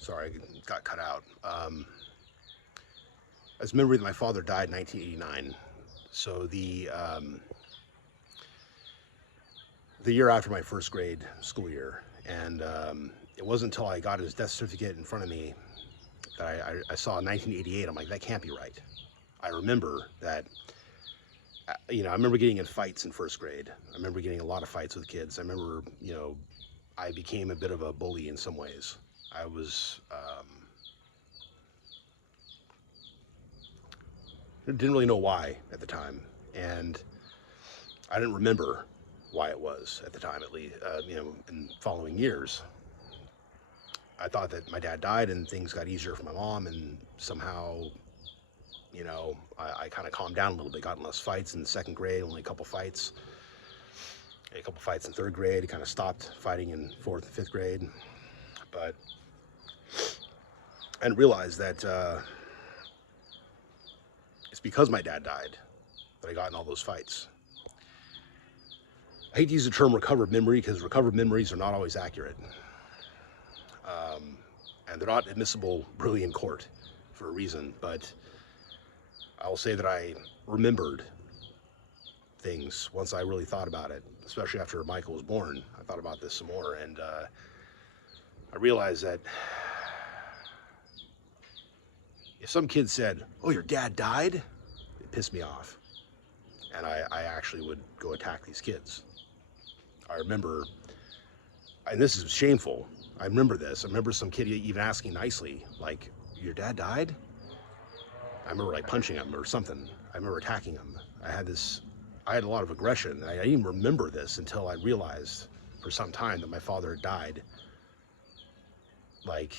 Sorry, I got cut out. I was remembering that my father died in 1989. So the year after my first grade school year, and it wasn't until I got his death certificate in front of me that I saw 1988. I'm like, that can't be right. I remember that. I remember getting in fights in first grade. I remember getting a lot of fights with kids. I remember, I became a bit of a bully in some ways. I was didn't really know why at the time, and I didn't remember why it was at the time. At least, in following years, I thought that my dad died and things got easier for my mom, and somehow, I kind of calmed down a little bit. Got in less fights in second grade, only a couple fights in third grade. Kind of stopped fighting in fourth and fifth grade, but and realized that it's because my dad died that I got in all those fights. I hate to use the term recovered memory because recovered memories are not always accurate. And they're not admissible really in court for a reason, but I'll say that I remembered things once I really thought about it, especially after Michael was born. I thought about this some more, and I realized that if some kid said, "Oh, your dad died," it pissed me off, and I actually would go attack these kids. I remember, and this is shameful, I remember this. I remember some kid even asking nicely, like, "Your dad died?" I remember like punching him or something. I remember attacking him. I had a lot of aggression. I didn't even remember this until I realized for some time that my father died. Like,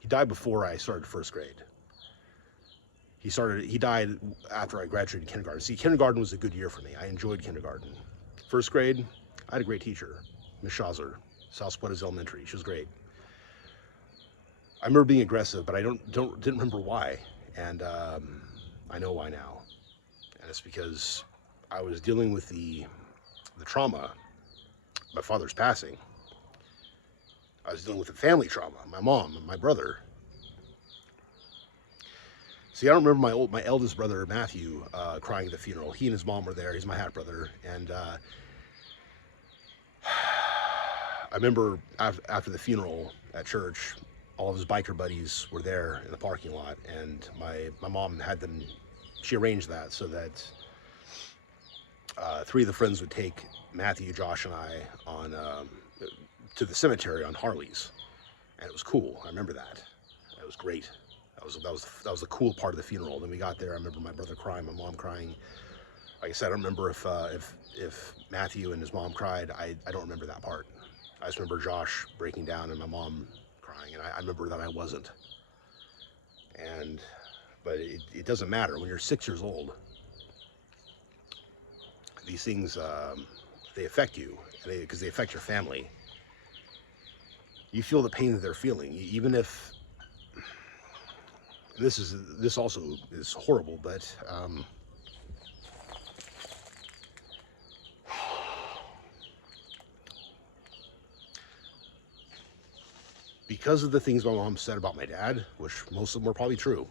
he died before I started first grade. He died after I graduated kindergarten. See, kindergarten was a good year for me. I enjoyed kindergarten. First grade, I had a great teacher, Miss Schauser, South Spudders Elementary. She was great. I remember being aggressive, but I didn't remember why, and I know why now, and it's because I was dealing with the trauma, my father's passing. I was dealing with the family trauma, my mom, and my brother. See, I don't remember my eldest brother Matthew crying at the funeral. He and his mom were there. He's my half brother, and I remember after the funeral at church, all of his biker buddies were there in the parking lot, and my mom had them. She arranged that so that three of the friends would take Matthew, Josh, and I on to the cemetery on Harleys, and it was cool. I remember that. It was great. That was the cool part of the funeral. Then we got there. I remember my brother crying, my mom crying. Like I said, I don't remember if Matthew and his mom cried. I don't remember that part. I just remember Josh breaking down and my mom crying, and I remember that I wasn't. But it doesn't matter when you're 6 years old. These things they affect you because they affect your family. You feel the pain that they're feeling, even if this also is horrible, but because of the things my mom said about my dad, which most of them were probably true.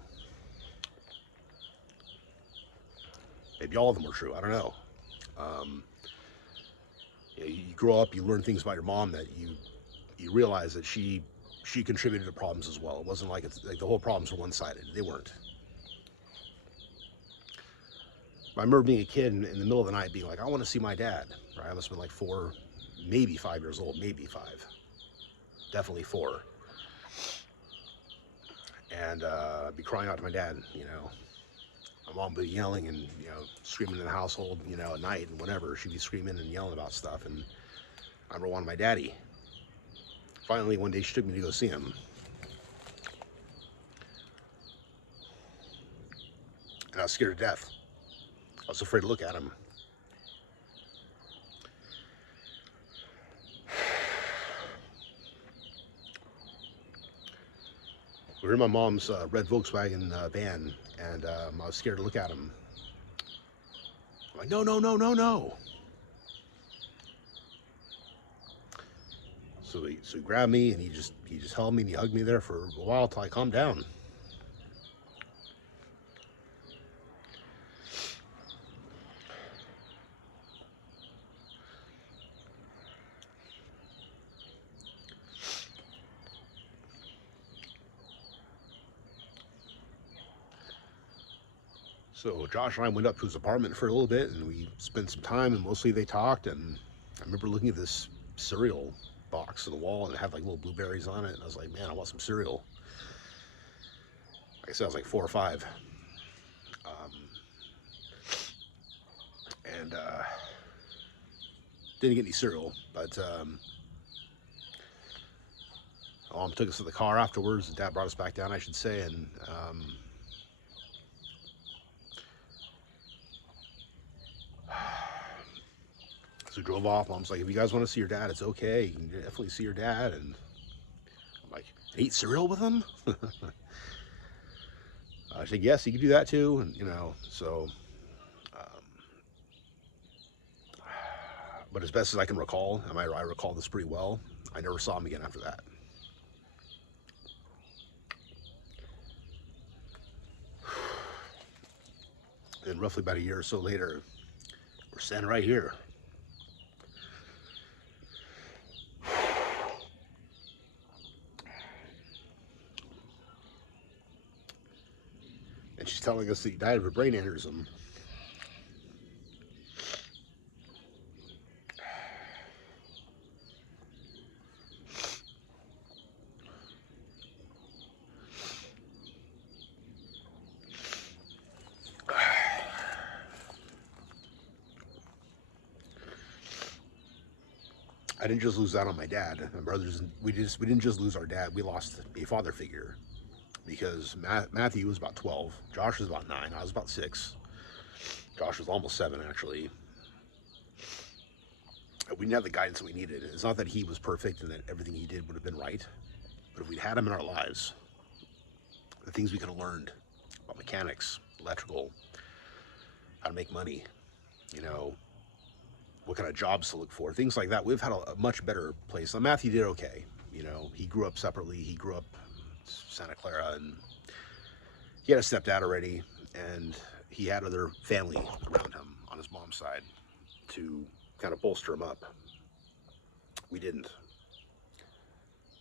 Maybe all of them were true. I don't know. Um, you grow up, you learn things about your mom that you realize that she contributed to problems as well. It wasn't like it's like the whole problems were one-sided. They weren't. I remember being a kid in the middle of the night being like, I want to see my dad. Right? I must have been like 4, maybe 5 years old, maybe 5. Definitely 4. And I'd be crying out to my dad, My mom would be yelling and, screaming in the household, at night and whatever. She'd be screaming and yelling about stuff. And I remember wanting my daddy. Finally, one day she took me to go see him. And I was scared to death. I was afraid to look at him. We were in my mom's red Volkswagen van, and I was scared to look at him. I'm like, no, no, no, no, no. So he grabbed me and he just held me and he hugged me there for a while till I calmed down. So Josh and I went up to his apartment for a little bit and we spent some time and mostly they talked. And I remember looking at this cereal box on the wall and it had like little blueberries on it. And I was like, man, I want some cereal. Like I said, I was like 4 or 5. Um, and didn't get any cereal, but Mom took us to the car afterwards. Dad brought us back down, I should say, and so we drove off. Mom's like, if you guys want to see your dad, it's okay. You can definitely see your dad. And I'm like, eat cereal with him? I said, yes, you can do that too. And, you know, so, but as best as I can recall, I recall this pretty well, I never saw him again after that. Then roughly about a year or so later, we're standing right here. And she's telling us that he died of a brain aneurysm. I didn't just lose out on my dad. My brothers, we didn't just lose our dad. We lost a father figure because Matthew was about 12, Josh was about 9, I was about 6. Josh was almost 7 actually. We didn't have the guidance that we needed. It's not that he was perfect and that everything he did would have been right, but if we'd had him in our lives, the things we could have learned about mechanics, electrical, how to make money, you know, what kind of jobs to look for, things like that, we've had a much better place. Now, Matthew did okay. You know, he grew up separately. He grew up Santa Clara, and he had a stepdad already, and he had other family around him on his mom's side to kind of bolster him up. We didn't.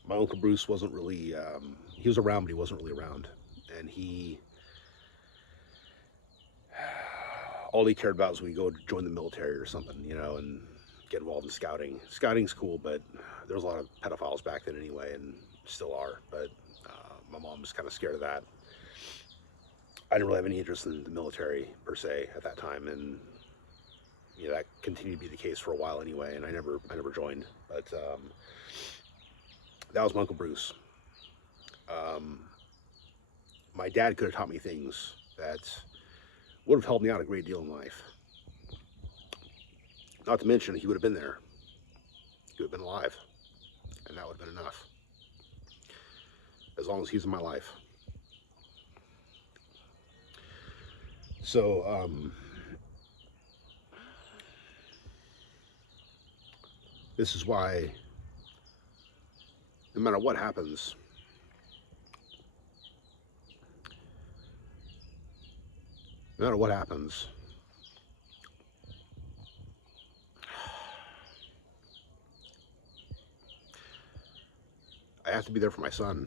My Uncle Bruce wasn't really, he was around, but he wasn't really around. And all he cared about was when we go join the military or something, you know, and get involved in scouting. Scouting's cool, but there was a lot of pedophiles back then anyway, and still are. But my mom was kind of scared of that. I didn't really have any interest in the military per se at that time, and you know that continued to be the case for a while anyway. And I never joined. But that was my Uncle Bruce. My dad could have taught me things that would have helped me out a great deal in life. Not to mention, he would have been there. He would have been alive. And that would have been enough. As long as he's in my life. So, this is why, no matter what happens, no matter what happens, I have to be there for my son.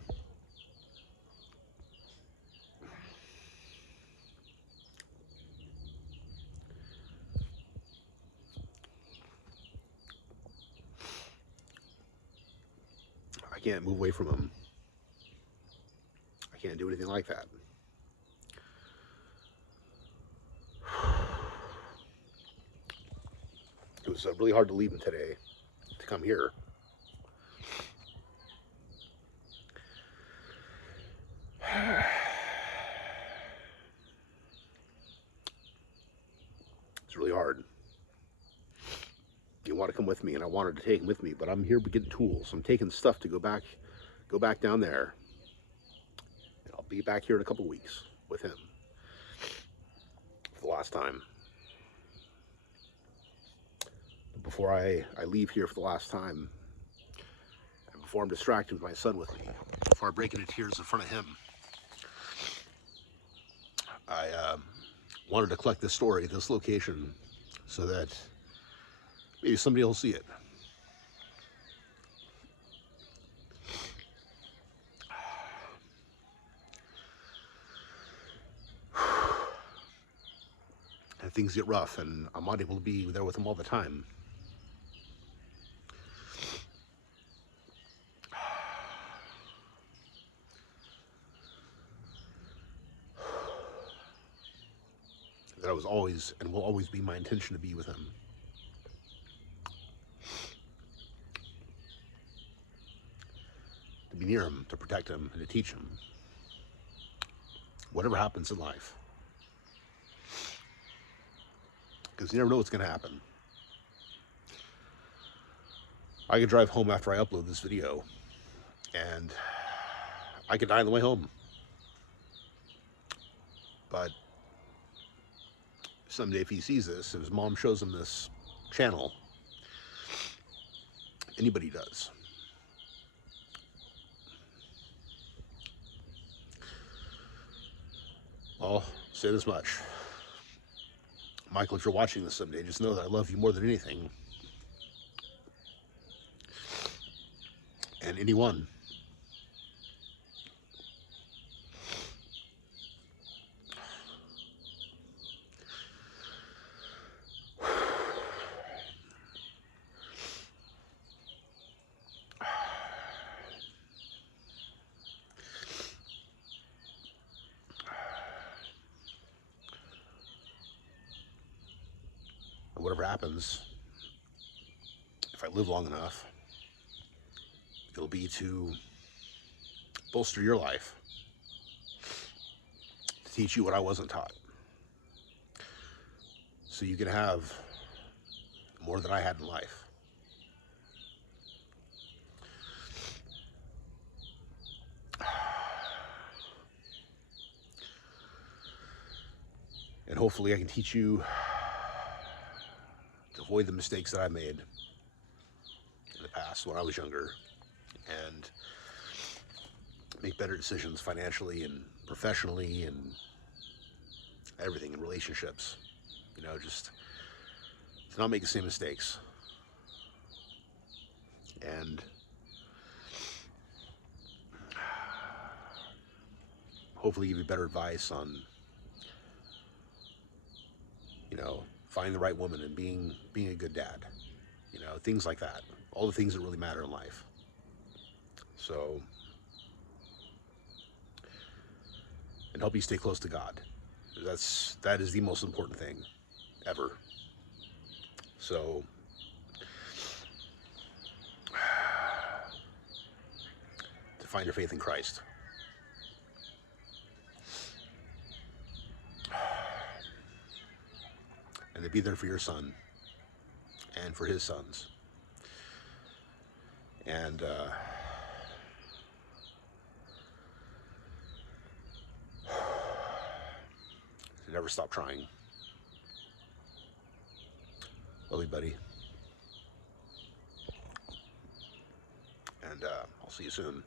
I can't move away from him. I can't do anything like that. It was really hard to leave him today to come here. It's really hard. You want to come with me, and I wanted to take him with me, but I'm here getting tools. I'm taking stuff to go back down there. And I'll be back here in a couple weeks with him for the last time. But before I leave here for the last time, before I'm distracted with my son with me, before I break into tears in front of him. I wanted to collect this story, this location, so that maybe somebody will see it. And things get rough, and I'm not able to be there with him all the time. That was always and will always be my intention to be with him. To be near him, to protect him, and to teach him. Whatever happens in life. Because you never know what's going to happen. I could drive home after I upload this video, and I could die on the way home. But someday if he sees this, if his mom shows him this channel, anybody does. I'll say this much. Michael, if you're watching this someday, just know that I love you more than anything. And anyone. Whatever happens, if I live long enough, it'll be to bolster your life, to teach you what I wasn't taught, so you can have more than I had in life. And hopefully I can teach you to avoid the mistakes that I made in the past when I was younger, and make better decisions financially and professionally and everything in relationships. You know, just to not make the same mistakes. And hopefully give you better advice on, you know, finding the right woman and being a good dad. You know, things like that. All the things that really matter in life. So, and help you stay close to God. That is the most important thing ever. So, to find your faith in Christ. And to be there for your son and for his sons. And to never stop trying. Love you, buddy. And I'll see you soon.